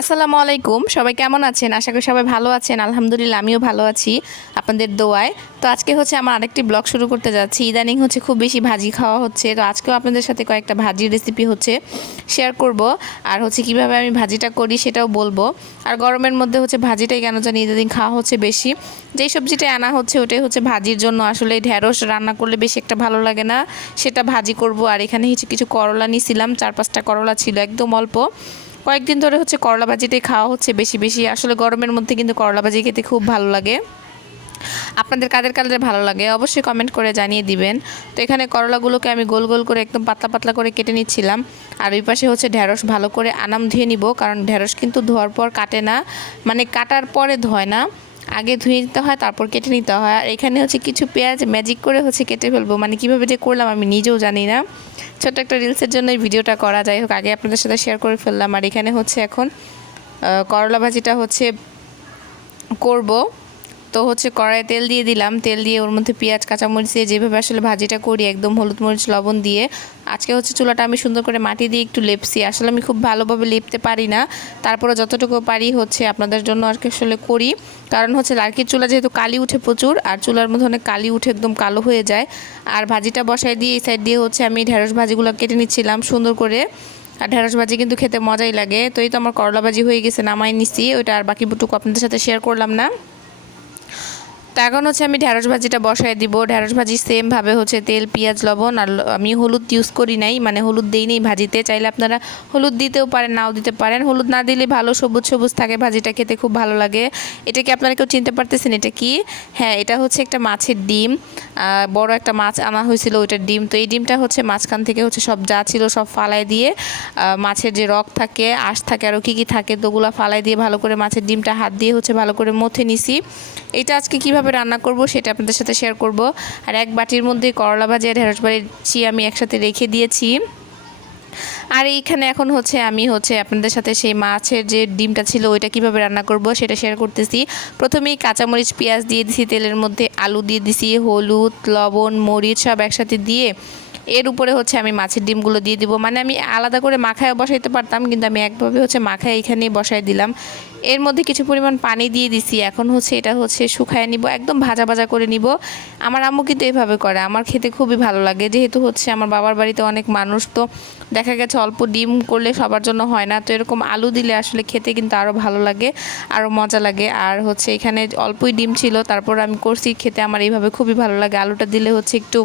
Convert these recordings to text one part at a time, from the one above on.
আসসালামু আলাইকুম। সবাই কেমন আছেন? আশা করি সবাই ভালো আছেন। আলহামদুলিল্লাহ, আমিও ভালো আছি আপনাদের দোয়ায়। তো আজকে হচ্ছে আমার আরেকটি ব্লগ শুরু করতে যাচ্ছি। ইদানিং হচ্ছে খুব বেশি ভাজি খাওয়া হচ্ছে। তো আজকেও আপনাদের সাথে কয়েকটা ভাজির রেসিপি হচ্ছে শেয়ার করব। আর হচ্ছে কীভাবে আমি ভাজিটা করি সেটাও বলব। আর গরমের মধ্যে হচ্ছে ভাজিটাই কেন জানি ইদানিং খাওয়া হচ্ছে বেশি। যেই সবজিটাই আনা হচ্ছে, ওটাই হচ্ছে ভাজির জন্য। আসলে ঢ্যাঁড়স রান্না করলে বেশি একটা ভালো লাগে না। সেটা ভাজি করব। আর এখানে হচ্ছে কিছু করলা নিয়েছিলাম চার পাঁচটা করলা ছিল, একদম অল্প। কয়েকদিন ধরে হচ্ছে করলা ভাজিটাই খাওয়া হচ্ছে বেশি বেশি। আসলে গরমের মধ্যে কিন্তু করলা ভাজি খেতে খুব ভালো লাগে। আপনাদের কাদের কাদের ভালো লাগে অবশ্যই কমেন্ট করে জানিয়ে দিবেন। তো এখানে করলাগুলোকে আমি গোল গোল করে একদম পাতলা পাতলা করে কেটে নিচ্ছিলাম। আর ওই পাশে হচ্ছে ঢ্যাঁড়স ভালো করে আনাম ধুয়ে নিব, কারণ ঢেঁড়স কিন্তু ধোয়ার পর কাটে না। মানে কাটার পরে ধোয় না। আগে ধুয়ে নিতে হয়, তারপর কেটে নিতে হয়। আর এখানে হচ্ছে কিছু পেঁয়াজ ম্যাজিক করে হচ্ছে কেটে ফেলব। মানে কীভাবে যে করলাম আমি নিজেও জানি না। ছোট্ট একটা রিলসের জন্য ভিডিওটা করা। যাই হোক, আগে আপনাদের সাথে শেয়ার করে ফেললাম। আর এখানে হচ্ছে এখন করলা ভাজিটা হচ্ছে করব। তো হচ্ছে কড়াইয়ে তেল দিয়ে দিলাম। তেল দিয়ে ওর মধ্যে পেঁয়াজ, কাঁচামরিচ দিয়ে যেভাবে আসলে ভাজিটা করি, একদম হলুদ মরিচ, লবণ দিয়ে। আজকে হচ্ছে চুলাটা আমি সুন্দর করে মাটি দিয়ে একটু লেপছি। আসলে আমি খুব ভালোভাবে লেপতে পারি না। তারপরে যতটুকু পারি হচ্ছে আপনাদের জন্য আর কি আসলে করি। কারণ হচ্ছে লার্কির চুলা যেহেতু কালি উঠে প্রচুর, আর চুলার মধ্যে অনেক কালি উঠে একদম কালো হয়ে যায়। আর ভাজিটা বসাই দিয়ে এই সাইড দিয়ে হচ্ছে আমি ঢেঁড়স ভাজিগুলো কেটে নিচ্ছিলাম সুন্দর করে। আর ঢেঁড়স ভাজি কিন্তু খেতে মজাই লাগে। তো এই তো আমার করলা ভাজি হয়ে গেছে, নামাই নিচ্ছি ওইটা আর বাকি বুটুকু আপনাদের সাথে শেয়ার করলাম না। তো এখন হচ্ছে আমি ঢ্যাঁড়স ভাজিটা বসায় দিব। ঢ্যাঁড়স ভাজি সেমভাবে হচ্ছে তেল, পেঁয়াজ, লবণ আর আমি হলুদ ইউজ করি নাই মানে হলুদ দেই নেই ভাজিতে। চাইলে আপনারা হলুদ দিতেও পারেন, নাও দিতে পারেন। হলুদ না দিলে ভালো সবুজ সবুজ থাকে ভাজিটা খেতে, খুব ভালো লাগে। এটা কি আপনারা কেউ চিনতে পারতেছেন এটা কি? হ্যাঁ এটা হচ্ছে একটা মাছের ডিম। বড় একটা মাছ আনা হয়েছিল ওইটার ডিম। তো এই ডিমটা হচ্ছে মাঝখান থেকে হচ্ছে সব যা ছিল সব ফালাই দিয়ে মাছের যে রক থাকে, আঁশ থাকে আরও কী কী থাকে, তো ওগুলো ফালাই দিয়ে ভালো করে মাছের ডিমটা হাত দিয়ে হচ্ছে ভালো করে মথে নিছি। এটা আজকে কীভাবে রান্না করব সেটা আপনাদের সাথে শেয়ার করব। আর এক বাটির মধ্যে করলা ভাজি আর ঢেঁড়স ভাজি আমি একসাথে রেখে দিয়েছি। আর এইখানে এখন হচ্ছে আমি হচ্ছে আপনাদের সাথে সেই মাছের যে ডিমটা ছিল, ওইটা কীভাবে রান্না করব সেটা শেয়ার করতেছি। প্রথমেই কাঁচামরিচ, পেঁয়াজ দিয়ে দিছি, তেলের মধ্যে আলু দিয়ে দিছি, হলুদ, লবণ, মরিচ সব একসাথে দিয়ে এর উপরে হচ্ছে আমি মাছের ডিমগুলো দিয়ে দিব। মানে আমি আলাদা করে মাখায় বসাইতে পারতাম, কিন্তু আমি একভাবে হচ্ছে মাখায় এখানেই বসাই দিলাম। এর মধ্যে কিছু পরিমাণ পানি দিয়ে দিছি। এখন হচ্ছে এটা হচ্ছে শুকায় নিব, একদম ভাজা ভাজা করে নিব। আমার আম্মু কিন্তু এভাবে করে, আমার খেতে খুবই ভালো লাগে। যেহেতু হচ্ছে আমার বাবার বাড়িতে অনেক মানুষ, তো দেখা গেছে অল্প ডিম করলে সবার জন্য হয় না। তো এরকম আলু দিলে আসলে খেতে কিন্তু আরও ভালো লাগে আরও মজা লাগে। আর হচ্ছে এখানে অল্পই ডিম ছিল, তারপর আমি করছি খেতে। আমার এইভাবে খুবই ভালো লাগে। আলুটা দিলে হচ্ছে একটু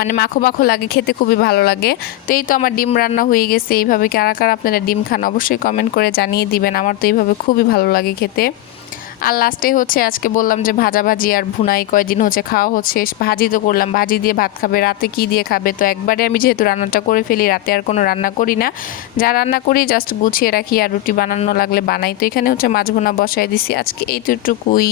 মানে মাখো মাখো লাগে, খেতে খুবই ভালো লাগে। তো এই তো আমার ডিম রান্না হয়ে গেছে, এইভাবে কারা কারা আপনারা ডিম খান অবশ্যই কমেন্ট করে জানিয়ে দিবেন, আমার তো এইভাবে খুবই ভালো লাগে খেতে। আর লাস্টে হচ্ছে, আজকে বললাম যে ভাজা ভাজি আর ভুনাই কয়দিন হচ্ছে খাওয়া হচ্ছে, ভাজি তো করলাম, ভাজি দিয়ে ভাত খাবে, রাতে কি দিয়ে খাবে? তো একবারে আমি যেহেতু রান্নাটা করে ফেলি, রাতে আর কোনো রান্না করি না। যা রান্না করি জাস্ট গুছিয়ে রাখি আর রুটি বানানো লাগলে বানাই। তো এখানে হচ্ছে মাছ ভুনা বসাই দিছি, আজকে এই তো একটুকুই